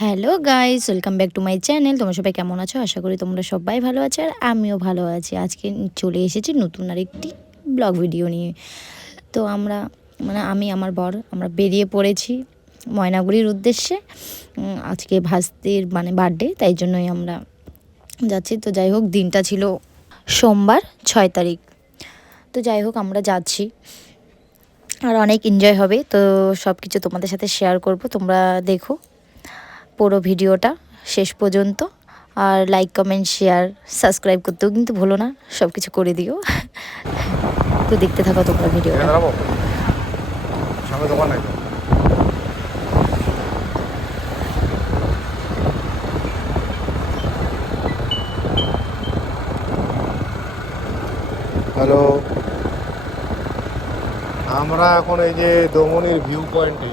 Hello guys, welcome back to my channel. তোমরা সবাই কেমন আছো? আশা করি তোমরা সবাই ভালো আছো আর আমিও ভালো আছি। আজকে চলে এসেছি নতুন আরেকটি ব্লগ ভিডিও নিয়ে। তো আমি আমার বর আমরা বেরিয়ে পড়েছি ময়নাগুড়ির উদ্দেশ্যে। আজকে ভাস্তির বার্থডে, তাই জন্যই আমরা যাচ্ছি। তো যাই হোক, দিনটা ছিল সোমবার 6 তারিখ। তো যাই হোক, আমরা যাচ্ছি আর অনেক এনজয় হবে। তো সব কিছু তোমাদের সাথে শেয়ার করব, তোমরা দেখো পুরো ভিডিওটা শেষ পর্যন্ত। আর লাইক, কমেন্ট, শেয়ার, সাবস্ক্রাইব করতেও কিন্তু ভুলো না, সব কিছু করে দিও। তো দেখতে থাকো তোমরা ভিডিওটা। হ্যালো, আমরা এখন এই যে দমনির ভিউ পয়েন্টে।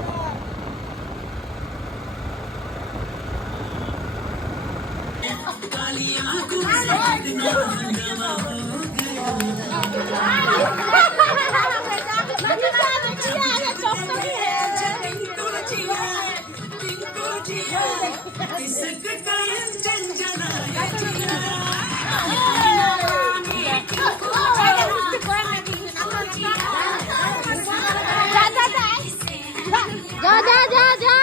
जा जा जा जा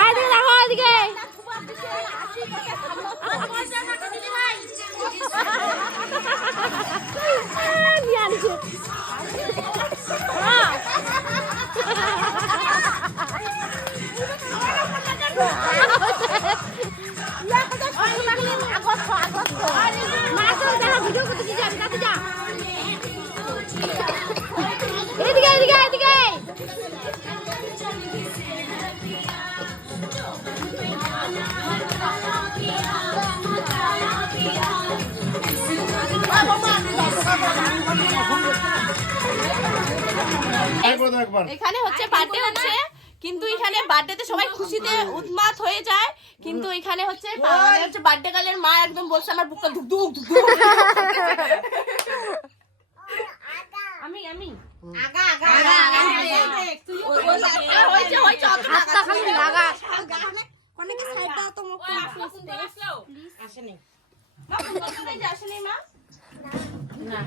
আরে রাখো এদিকে এদিকে এদিকে এদিকে এখানে হচ্ছে বার্থডে হচ্ছে, কিন্তু এখানে বার্থডেতে সবাই খুশিতে উন্মাদ হয়ে যায়, কিন্তু এখানে হচ্ছে বার্থডে গার্লের মা একদম বলছে আমার বুকটা ধুক ধুক ধুক ধুক। আমি আমি আগা আগা আগা হইছে হইছে হাতটা খালি লাগা কোনে কি সাইড দাও তো মুখ আসেনি মা আসেনি মা না।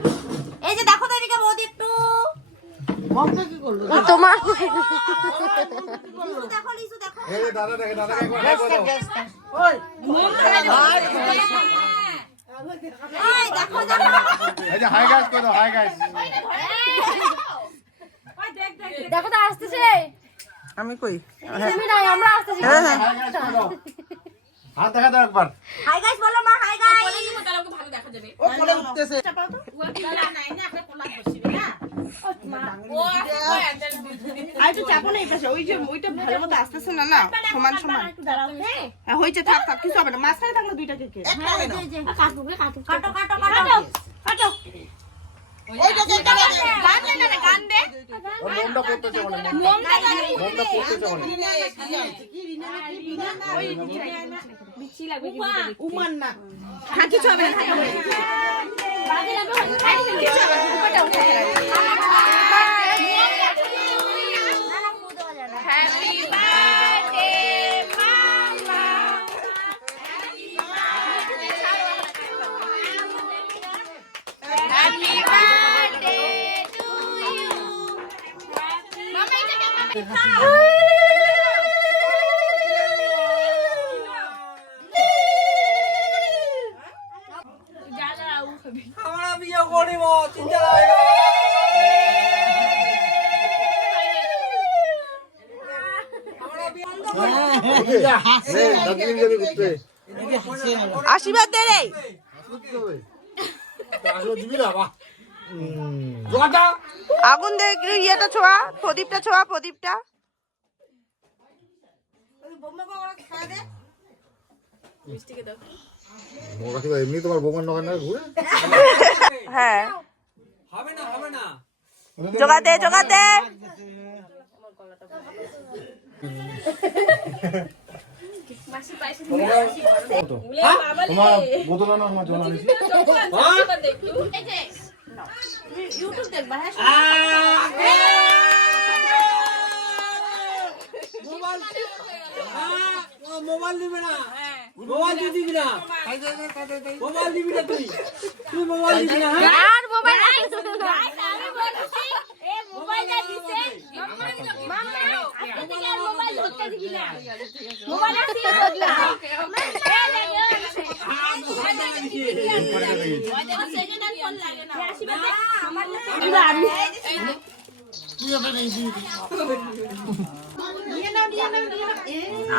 এই যে দেখো তো এদিকে বৌদি একটু তোমার দেখো লিসু দেখো এই যে দাদা দেখে, দাদা একবার হাই করো। ওই দেখো দেখো এই যে হাই গাইস করো, হাই গাইস। দেখো তো আসতেছে। আমি কই তুমি নাই, আমরা আসতেছি। হাই গাইস করো, হাত দেখা দাও একবার। হাই গাইস বলো মা, হাই গাইস ও কোলে উঠতেছে আইতো চাপো না, এই পাশে ওই যে ওইটা ভালো মতো আসতেছে না, না সমান সমান হ্যাঁ হইছে। থাক থাক, কিছু হবে না, মাঝখানে থাকলে দুইটা কেকে কাটো কাটো কাটো কাটো কাটো গান দে না গান দে ওর মনটা পড়তেছে বলে, মোমটা গান মনটা পড়তেছে বলে। মিষ্টি লাগবে উমান না হ্যাঁ কিছু হবে না হ্যাপি বার্থডে মামা হ্যাপি বার্থডে টু ইউ মামা এটা আমরা বিয়ে করিব চিন্তা লাগবে দার্জিলিং যাবে ঘুরতে। আশীর্বাদ দে রে দিবি না বাহ। আগুন দে, ইয়েটা ছোঁয়া, প্রদীপটা ছোঁয়া, প্রদীপটা এমনি তোমার বোমার নগান ঘুরে হ্যাঁ জোগাতে জোগাতে তোমার বোতল আনো আমার জল আনিছি ইউটিউব দেখবা হ্যাঁ মোবাইল দিবি না মোবাইল দিবি না মোবাইল দিবি না তুই মোবাইল দিবি না আর মোবাইল নাই আমি বলছি এ মোবাইলটা দিছে মাম্মা আপনি আর মোবাইল ধরতে দিবি না মোবাইল আছে বদলা এ লাগে সেকেন্ড হ্যান্ড ফোন লাগে না আমার না আমি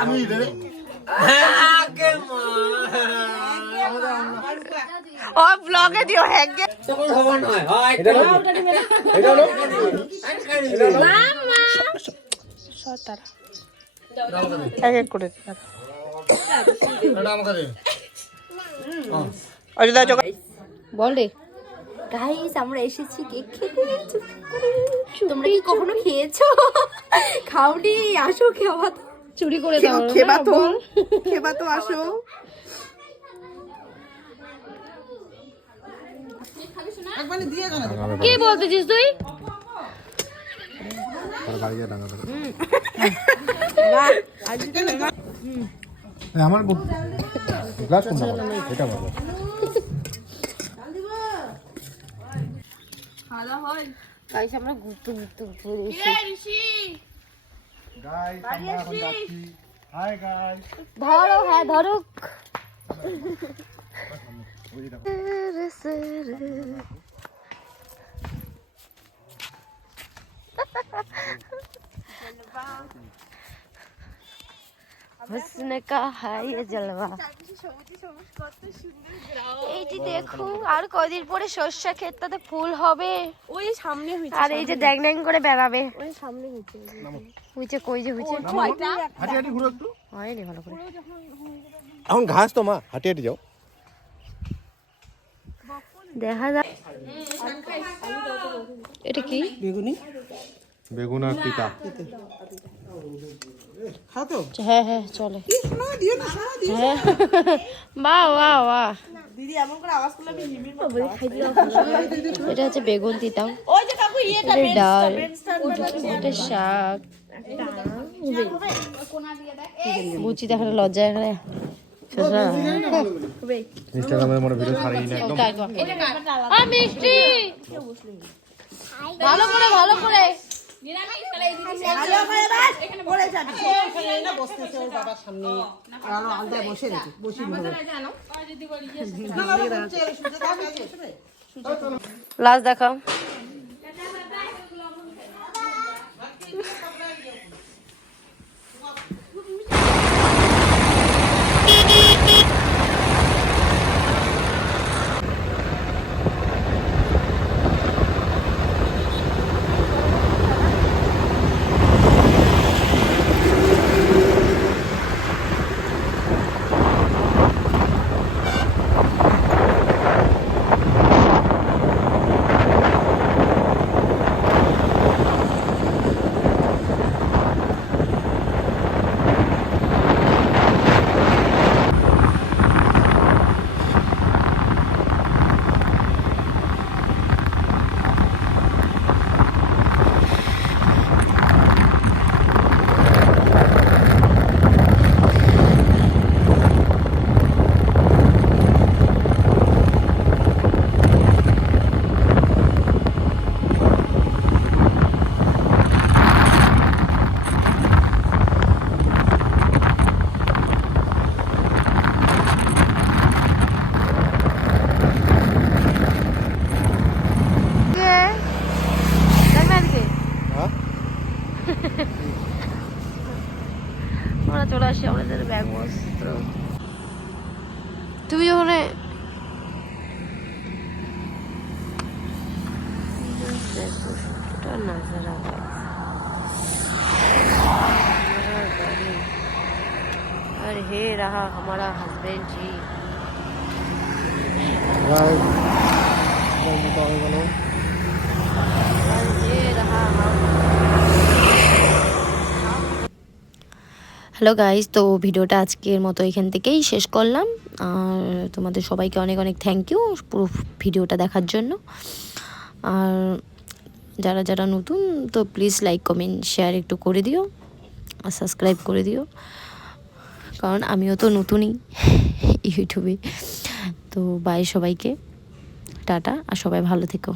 আমি রে ও ব্লগে দিও হ্যাঁ তখন খবর নয় হয় এটা হলো এক এক করে এটা আমাকে দে অযোধ্যা জোগা বল রে। গাইস আমরা এসেছি কেক খেতে তোমরা কি কখনো খেয়েছো খাওনি আসো খাওয়া চুরি করে দাও খেবা তো খেবা তো আসো কি বলতেছিস তুই? গাড়িতে টাঙা আমার গ্লাস কোনটা এটা বাবা গাইস আমরা ঘুরতে ঘুরে গাইস আমরা এখন যাচ্ছি হাই গাইস ধরো, হ্যাঁ ধরুক। हुस्न का है ये जलवा। এই যে দেখো আর কয়দিন পরে সরষা ক্ষেতটাতে ফুল হবে। ওই সামনে হইছে আর এই যে ড্যাং ড্যাং করে বেড়াবে। ওই সামনে হইছে হইছে কই যে হইছে হাঁটি হাঁটি ঘুরো একটু হয়নি ভালো করে। এখন ঘাস তো মা হাঁটি হাঁটি যাও দেখা যাক এটা কি বেগুন আর পিতা হ্যাঁ হ্যাঁ চলে হ্যাঁ বাহ বাহ বাহ দিদি এমন করে আওয়াজ করলে আমি হিমির মতো এটা হচ্ছে বেগুন তিতাও ওই যে কাকু ইয়েটা এটা ডাল বেঞ্চটা এটা শাক বুচি দেখালে লজ্জা করে ইনস্টাগ্রামে মনে ভিডিও ছাড়ি না একদম মিষ্টি ভালো করে ভালো করে ভালো করে বাস পড়ে যাবে এখানে না বসতেছে ওর বাবার সামনে আর আলো আলদায় বসে রেখে বসি ভালো লাস্ট দেখাও আমরা চলে আসি আমাদের ব্যাগ বস্ত্র তুমি যখন नजारा और हे रहा हमारा हस्बैंड जी। গাইস মতো হয়ে গেল। और ये रहा हम। হ্যালো গাইজ, তো ভিডিওটা আজকের মতো এখান থেকেই শেষ করলাম। আর তোমাদের সবাইকে অনেক অনেক থ্যাংক ইউ পুরো ভিডিওটা দেখার জন্য। আর যারা যারা নতুন তো প্লিজ লাইক কমেন্ট শেয়ার একটু করে দিও আর সাবস্ক্রাইব করে দিও, কারণ আমিও তো নতুনই ইউটিউবে। তো বাই সবাইকে, টাটা, আর সবাই ভালো থেকো।